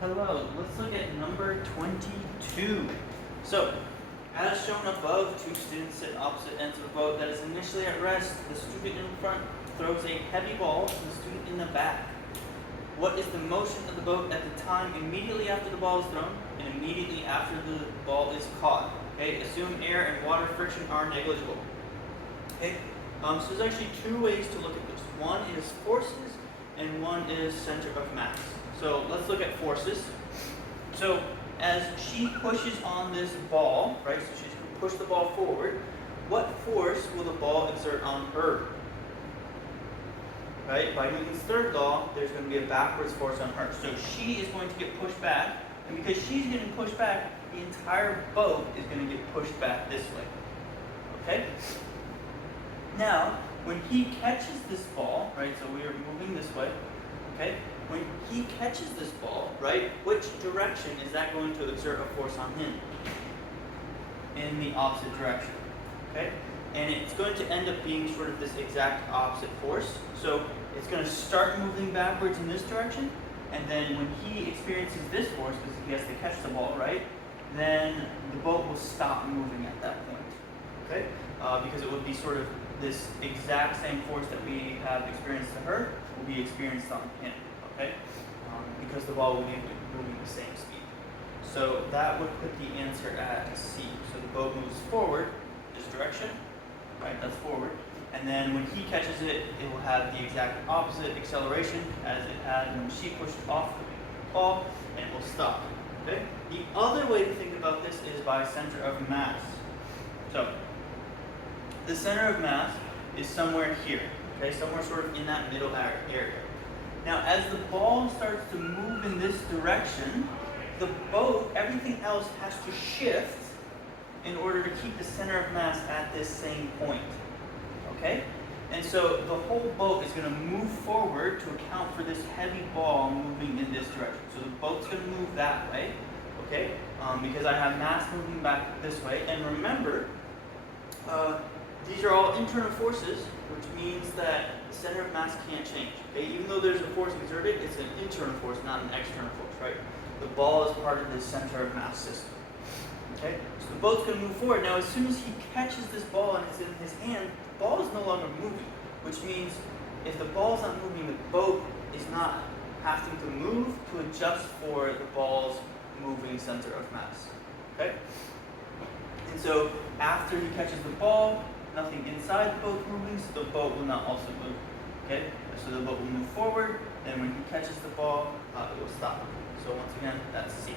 Hello, let's look at number 22. So, as shown above, two students sit opposite ends of a boat that is initially at rest. The student in front throws a heavy ball to the student in the back. What is the motion of the boat at the time immediately after the ball is thrown and immediately after the ball is caught? Okay, assume air and water friction are negligible. Okay, so there's actually two ways to look at this. One is forces and one is center of mass. So let's look at forces. So as she pushes on this ball, right, so she's going to push the ball forward, what force will the ball exert on her? Right, by Newton's third law, there's going to be a backwards force on her. So she is going to get pushed back, and because she's getting pushed back, the entire boat is going to get pushed back this way. Okay? Now, when he catches this ball, right, so we are moving this way, okay? When he catches this ball, right, which direction is that going to exert a force on him? In the opposite direction, okay? And it's going to end up being sort of this exact opposite force. So it's going to start moving backwards in this direction, and then when he experiences this force, because he has to catch the ball, right, then the boat will stop moving at that point, okay? Because it would be sort of this exact same force that we have experienced to her will be experienced on him, okay? Because the ball will be moving the same speed. So that would put the answer at C. So the boat moves forward, this direction, right, that's forward. And then when he catches it, it will have the exact opposite acceleration as it had when she pushed off the ball, and it will stop, okay? The other way to think about this is by center of mass. So the center of mass is somewhere here, okay, somewhere sort of in that middle area. Now, as the ball starts to move in this direction, the boat, everything else has to shift in order to keep the center of mass at this same point, okay? And so the whole boat is going to move forward to account for this heavy ball moving in this direction. So the boat's going to move that way, okay, because I have mass moving back this way. And remember, these are all internal forces, which means that the center of mass can't change. Okay? Even though there's a force exerted, it's an internal force, not an external force, right? The ball is part of the center of mass system. Okay? So the boat's going to move forward. Now, as soon as he catches this ball and it's in his hand, the ball is no longer moving, which means if the ball's not moving, the boat is not having to move to adjust for the ball's moving center of mass. Okay? And so after he catches the ball, nothing inside the boat moving, so the boat will not also move. Okay? So the boat will move forward, and when he catches the ball, it will stop. So once again, that's C.